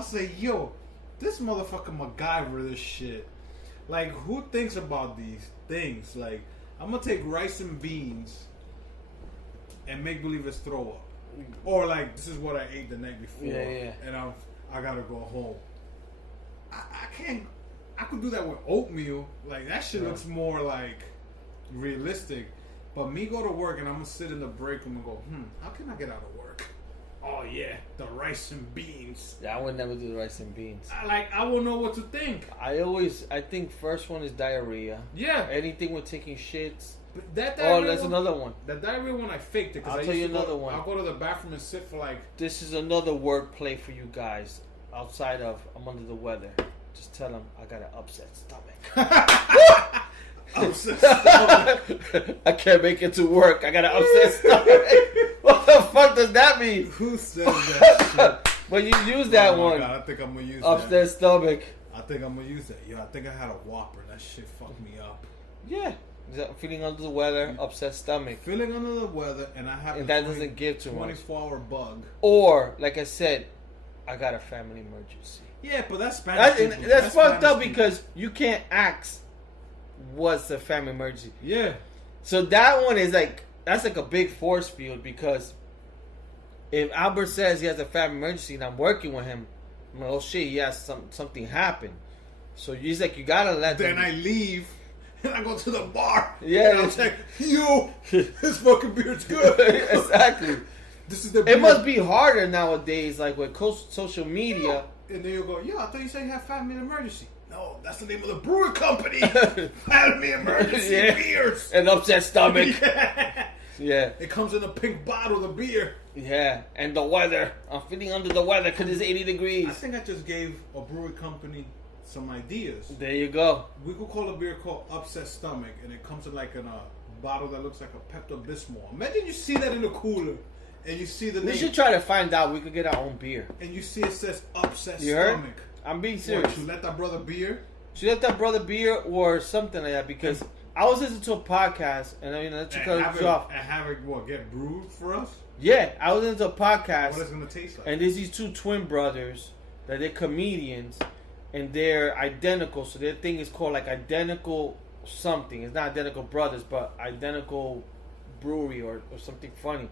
I say, yo, this motherfucker MacGyver this shit. Like, who thinks about these things? Like, I'm gonna take rice and beans and make believe it's throw up, or like this is what I ate the night before, and I gotta go home. I can't. I could do that with oatmeal. Like that shit looks more like realistic. But me go to work and I'm gonna sit in the break room and go, how can I get out of work? Oh yeah, the rice and beans. Yeah, I would never do the rice and beans. I won't know what to think. I think first one is diarrhea. Yeah. Anything with taking shits. But that diarrhea there's another one. That diarrhea one I faked it. I'll tell you another one. I'll go to the bathroom and sit for like. This is another word play for you guys. Outside of I'm under the weather. Just tell them I got an upset stomach. Upset stomach. I can't make it to work. I got an upset stomach. What the fuck does that mean? Who says that shit? But you use that one. God, I think I'm gonna use upset that. stomach. I think I'm gonna use that. Yo, I think I had a Whopper. That shit fucked me up. Yeah. Feeling under the weather, upset stomach. Feeling under the weather, and I have. And that doesn't give too much. 24-hour bug. Or, like I said, I got a family emergency. Yeah, but that's Spanish. That's fucked up because you can't ask what's a family emergency. Yeah. So that one is like, that's like a big force field because if Albert says he has a family emergency and I'm working with him, I'm like, oh shit, he has something happen. So he's like, you gotta let them. Then I leave and I go to the bar. Yeah. And I'm like, yo, this fucking beer's good. Exactly. This is the beer. It must be harder nowadays, like with social media. And then you go, yo, I thought you said you had family emergency. No, that's the name of the brewer company. Family emergency beers. An upset stomach. Yeah. It comes in a pink bottle of beer. Yeah. And the weather. I'm feeling under the weather because it's 80 degrees. I think I just gave a brewery company some ideas. There you go. We could call a beer called Upset Stomach, and it comes in like in a bottle that looks like a Pepto-Bismol. Imagine you see that in the cooler, and you see the name. We should try to find out. We could get our own beer. And you see it says Upset You Stomach. Heard? I'm being serious. What, you let that brother beer? Should let that brother beer or something like that because I was listening to a podcast and I mean let you cut it off. And have it get brewed for us? Yeah, I was listening to a podcast. What it's gonna taste like? And there's these two twin brothers that they're comedians and they're identical. So their thing is called like Identical something. It's not Identical Brothers, but Identical Brewery or something funny.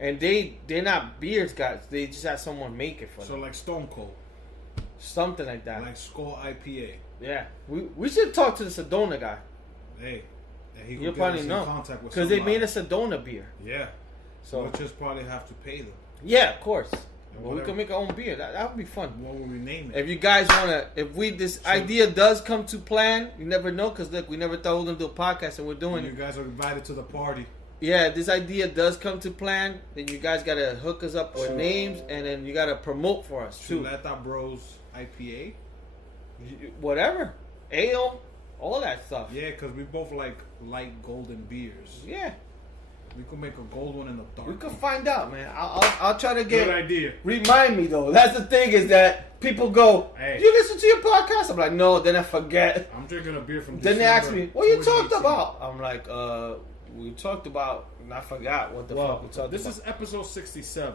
And they're not beers guys. They just had someone make it for them. So like Stone Cold. Something like that. Like Skull IPA. Yeah. We should talk to the Sedona guy. Hey. You'll probably know. Because they made a Sedona beer. Yeah. So we'll just probably have to pay them. Yeah, of course. Well, we can make our own beer. That would be fun. What would we name it? If you guys wanna, this idea does come to plan, you never know. Because look, we never thought we were gonna do a podcast, and we're doing it. You guys are invited to the party. Yeah, this idea does come to plan. Then you guys gotta hook us up with names, and then you gotta promote for us too. Chuleta Bros IPA, whatever, ale, all that stuff. Yeah, because we both like light golden beers. Yeah. We could make a gold one in the dark. We could find out, man. I'll try to get. Good idea. Remind me though. That's the thing is that people go, hey, you listen to your podcast? I'm like, no. Then I forget. I'm drinking a beer from. Then they ask me, what you talked about? I'm like, we talked about, and I forgot what the fuck we talked about. This is episode 67.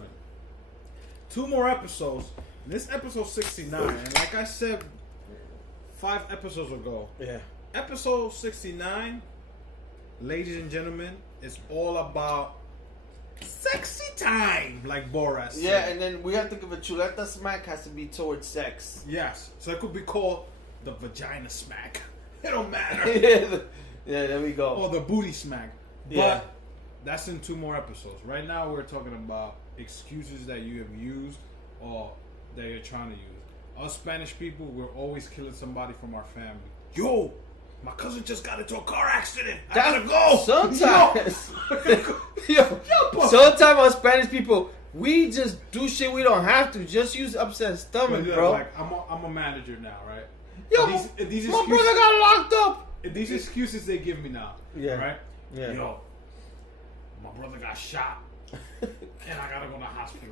2 more episodes. This episode 69, and like I said 5 episodes ago, yeah, episode 69, ladies and gentlemen, is all about sexy time, like Borat said. Yeah, and then we have to give a chuleta smack has to be towards sex. Yes, so it could be called the vagina smack. It don't matter. Yeah, there we go. Or the booty smack. Yeah. But that's in 2 more episodes. Right now we're talking about excuses that you have used or that you're trying to use. Us Spanish people, we're always killing somebody from our family. Yo, my cousin just got into a car accident. I gotta go. Sometimes. Sometimes us Spanish people, we just do shit we don't have to. Just use upset stomach, bro. Like, I'm a manager now, right? Yo, these my brother got locked up. These excuses they give me now, yeah, right? Yeah. Yo, my brother got shot, and I gotta go to the hospital.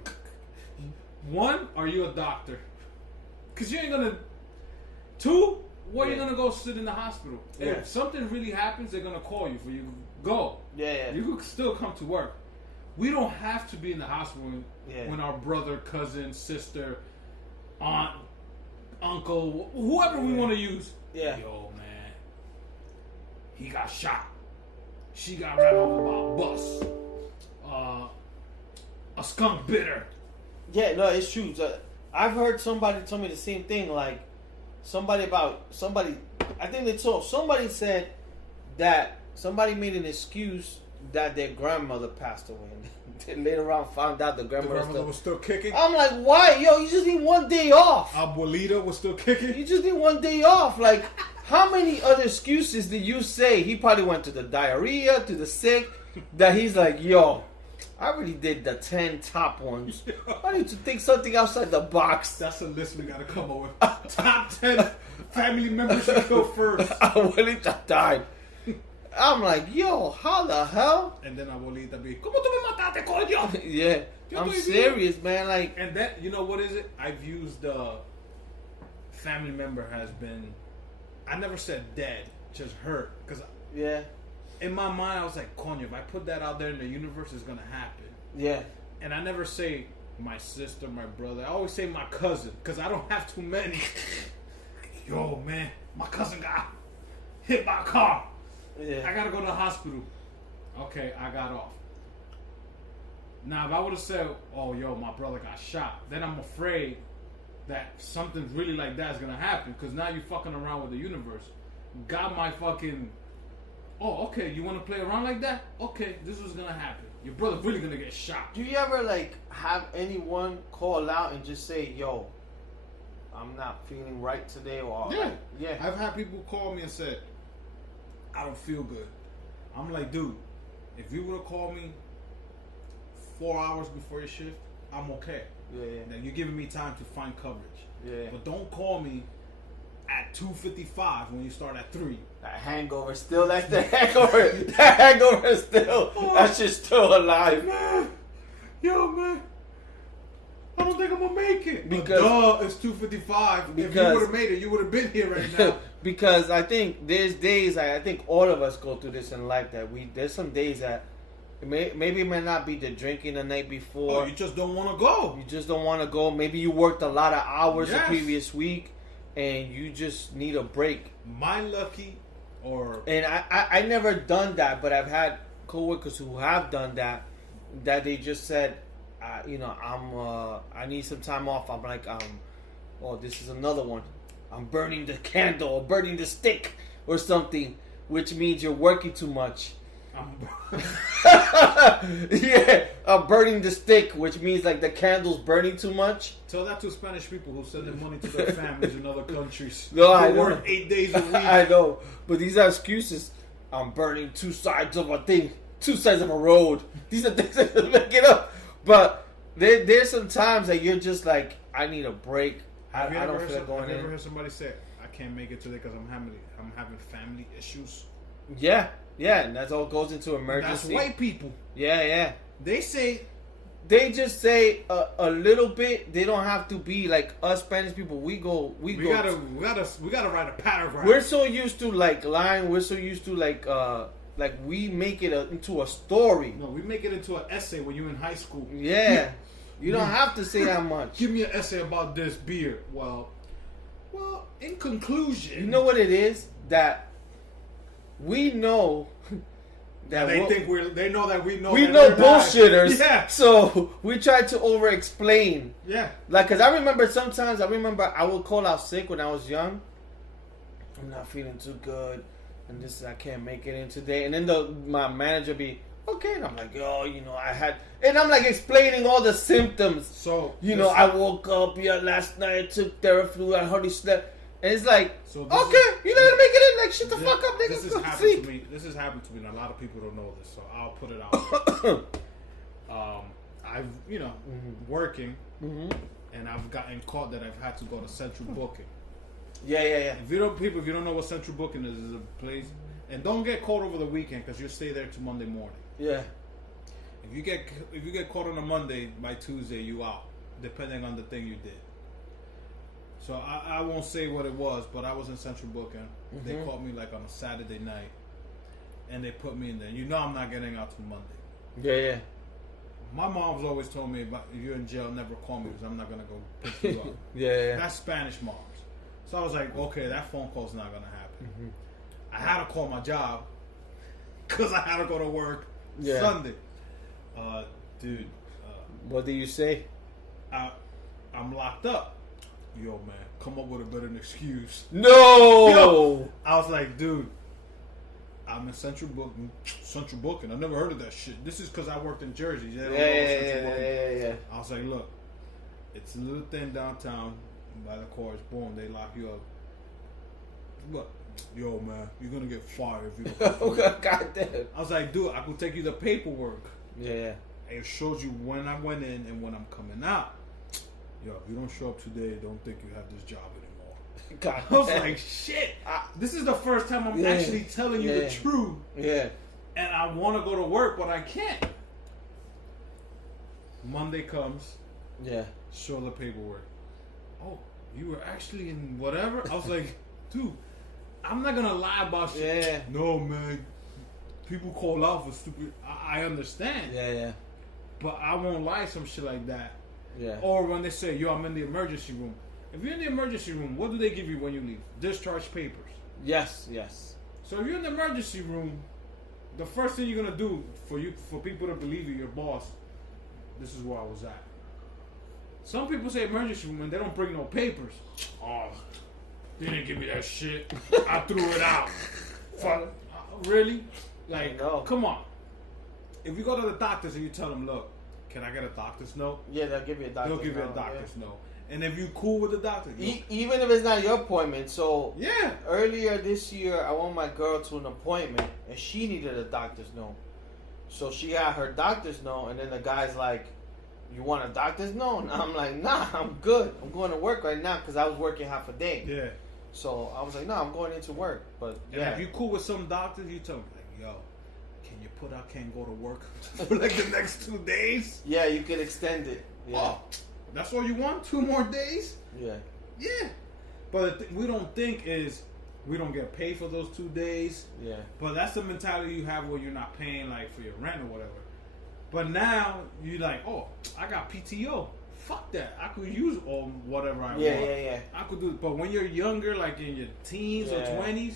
1, are you a doctor? Because you ain't gonna. 2, where you gonna go sit in the hospital? Yeah. If something really happens, they're gonna call you for you to go. Yeah. You could still come to work. We don't have to be in the hospital when our brother, cousin, sister, aunt, uncle, whoever we want to use. Yeah. Yo, man, he got shot. She got ran over by a bus. A skunk bit her. Yeah, no, it's true. I've heard somebody tell me the same thing. Like somebody. I think they told somebody said that somebody made an excuse that their grandmother passed away. They later on found out the grandmother was still kicking. I'm like, why? Yo, you just need one day off. Abuelita was still kicking. You just need one day off. Like, how many other excuses did you say? He probably went to the diarrhea, to the sick, that he's like, yo, I already did the 10 top ones. I need to think something outside the box. That's a list we gotta come up with. Top 10 family members should go first. Abuelita died. I'm like, yo, how the hell? And then Abuelita be, ¿Cómo tú me mataste, coño? Yeah, I'm serious, man. Like, and that, you know what is it? I've used family member has been. I never said dead, just hurt, because yeah, in my mind I was like, coño, if I put that out there in the universe, it's gonna happen. Yeah, and I never say my sister, my brother. I always say my cousin, because I don't have too many. Yo, man, my cousin got hit by a car. yeah. I gotta go to the hospital. Okay, I got off. Now, if I would have said, oh, yo, my brother got shot, then I'm afraid that something really like that is gonna happen, because now you're fucking around with the universe. Got my fucking, oh, okay, you want to play around like that? Okay, this is gonna happen. Your brother's really gonna get shot. Do you ever, like, have anyone call out and just say, yo, I'm not feeling right today? Or Yeah. like, yeah. I've had people call me and said, I don't feel good. I'm like, dude, if you would have called me 4 hours before your shift, I'm okay. Yeah, yeah. Now you're giving me time to find coverage. Yeah. But don't call me at 2:55 when you start at 3. That hangover still, that's the hangover. That hangover is still, that shit's still alive. Man, yo, man, I don't think I'm gonna make it. Because it's 2:55. If you would have made it, you would have been here right now. Because I think there's days, I think all of us go through this in life, that there's some days that maybe it may not be the drinking the night before. Oh, you just don't want to go. You just don't want to go. Maybe you worked a lot of hours the Yes. previous week, and you just need a break. My lucky, or And I never done that, but I've had coworkers who have done that. That they just said, you know, I need some time off. I'm like, oh, this is another one. I'm burning the candle or burning the stick or something, which means you're working too much. Yeah, I'm burning the stick, which means like the candle's burning too much. Tell that to Spanish people who send their money to their families in other countries. No, I Who know. work 8 days a week. I know, but these are excuses. I'm burning two sides of a thing, two sides of a road. These are things that make it up. But there's some times that you're just like, I need a break. I don't feel like going Have you ever in. heard somebody say, I can't make it today because I'm having family issues? Yeah, and that's all goes into emergency. That's white people. Yeah. They say, They just say a little bit. They don't have to be like us Spanish people. We gotta write a paragraph. We're so used to like lying. We're so used to like we make it into a story. No, we make it into an essay when you're in high school. Yeah. You don't have to say that much. Give me an essay about this beer. Well, in conclusion, You know what it is? That we know that they know that we know. we that know they're not. bullshitters. Yeah. So we try to over explain. Yeah. Like, cause I remember I would call out sick when I was young. I'm not feeling too good, and I can't make it in today. And then my manager be okay, and I'm like, oh, you know, and I'm like explaining all the symptoms. So I woke up last night, I took Theraflu, I hardly slept, and it's like, So this okay, you're not gonna make it in. Like, shut the fuck up, nigga. This has Go happened sleep. to me. This has happened to me, and a lot of people don't know this, so I'll put it out there. I've working, and I've gotten caught that I've had to go to central booking. Yeah. If you don't know what central booking is a place, and don't get caught over the weekend because you'll stay there till Monday morning. Yeah. If you get caught on a Monday, by Tuesday you out, depending on the thing you did. So I won't say what it was, but I was in central booking. They caught me like on a Saturday night, and they put me in there. You know I'm not getting out till Monday. Yeah. My mom's always told me, if you're in jail, never call me because I'm not gonna go pick you up. Yeah. That's Spanish moms. So I was like, okay, that phone call's not gonna happen. Mm-hmm. I had to call my job because I had to go to work Yeah. Sunday. Dude, What did you say? I'm locked up. Yo, man, come up with a better excuse. No. Yo, I was like, dude, I'm in Central Booking. I never heard of that shit. This is because I worked in Jersey. Yeah. I was like, look, it's a little thing downtown by the cars. Boom, they lock you up. Look, yo, man, you're gonna get fired if you don't. Oh, God damn. I was like, dude, I could take you the paperwork. Yeah. It shows you when I went in and when I'm coming out. Yo, if you don't show up today, don't think you have this job anymore. God I was damn. like, shit. This is the first time I'm actually telling you the truth. Yeah. And I want to go to work, but I can't. Monday comes. Yeah. Show the paperwork. Oh, you were actually in whatever? I was like, dude, I'm not going to lie about shit. Yeah. No, man. People call out for stupid. I understand. Yeah. But I won't lie some shit like that. Yeah. Or when they say, yo, I'm in the emergency room. If you're in the emergency room, what do they give you when you leave? Discharge papers. Yes. So if you're in the emergency room, the first thing you're gonna do for people to believe you, your boss, this is where I was at. Some people say emergency room and they don't bring no papers. Oh, they didn't give me that shit. I threw it out. Fuck. Really? Like, come on. If you go to the doctors and you tell them, look, can I get a doctor's note? Yeah, they'll give you a doctor's note. They'll give you a doctor's note. And if you cool with the doctor, even if it's not your appointment. So yeah. Earlier this year, I went my girl to an appointment, and she needed a doctor's note. So she had her doctor's note, and then the guy's like, "You want a doctor's note?" And I'm like, "Nah, I'm good. I'm going to work right now because I was working half a day." Yeah. So I was like, "No, I'm going into work." But and if you cool with some doctors, you tell them like, "Yo, can you put I can't go to work for like the next 2 days?" Yeah, you could extend it. Yeah. Oh, that's all you want? 2 more days? Yeah. Yeah. But we don't think is we don't get paid for those 2 days. Yeah. But that's the mentality you have where you're not paying like for your rent or whatever. But now you're like, oh, I got PTO. Fuck that. I could use all whatever I want. Yeah. I could do it. But when you're younger, like in your teens or 20s,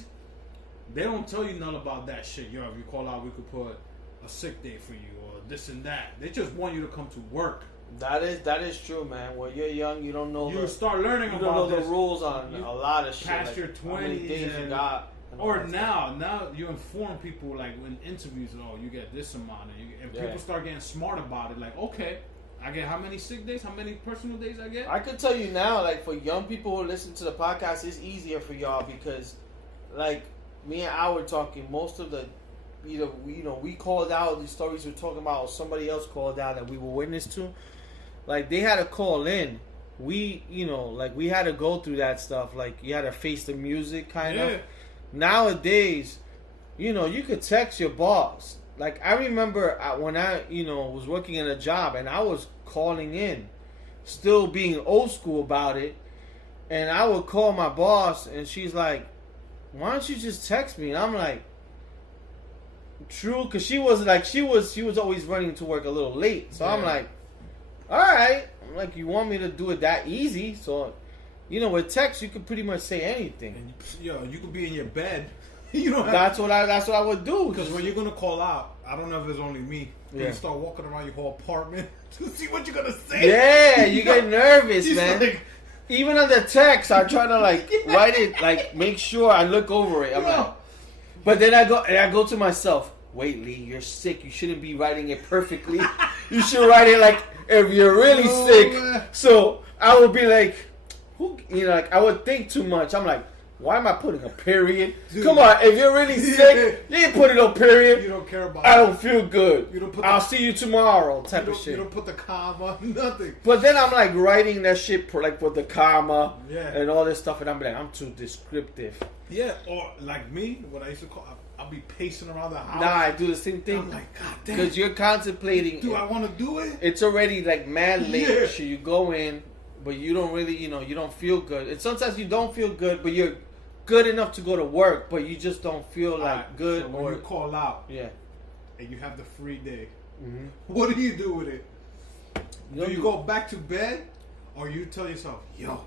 they don't tell you nothing about that shit. Yo, if you call out, we could put a sick day for you or this and that. They just want you to come to work. That is true, man. When you're young, you don't know. You start learning about you don't know this. the rules on a lot of shit. Past like your 20s you got. Or now you inform people like in interviews. Oh, you get this amount, and people start getting smart about it. Like, okay, I get how many sick days, how many personal days I get. I could tell you now, like for young people who listen to the podcast, it's easier for y'all because, like me and I were talking. Most of the we called out the stories we're talking about, or somebody else called out that we were witness to. Like they had to call in. We we had to go through that stuff. Like you had to face the music kind of. Nowadays, you could text your boss. Like I remember when I was working in a job and I was calling in, still being old school about it, and I would call my boss and she's like, "Why don't you just text me?" And I'm like, "True," because she was always running to work a little late. So I'm like, all right. I'm like, you want me to do it that easy? So, with text you could pretty much say anything. And, you could be in your bed. You don't have that's what I would do. Because when you're gonna call out, I don't know if it's only me. You start walking around your whole apartment to see what you're gonna say. Yeah, you get nervous, man. Like, even on the text, I try to write it, make sure I look over it. I'm like, but then I go to myself. Wait, Lee, you're sick. You shouldn't be writing it perfectly. You should write it like if you're really sick. Man. So I would be like, I would think too much. I'm like, why am I putting a period? Dude, come on, if you're really sick, you ain't putting no period. You don't care about I don't feel good. You don't put I'll see you tomorrow type of shit. You don't put the comma, nothing. But then I'm like writing that shit with the comma and all this stuff, and I'm like, I'm too descriptive. Yeah, or like me, what I used to call, I'll be pacing around the house. Nah, I do the same thing. I'm like, God damn. Because you're contemplating. Do I want to do it? It's already mad late. Yeah. So you go in, but you don't really, you don't feel good. And sometimes you don't feel good, but you're good enough to go to work, but you just don't feel good. So when you call out, and you have the free day, what do you do with it? Do you go back to bed, or you tell yourself, yo,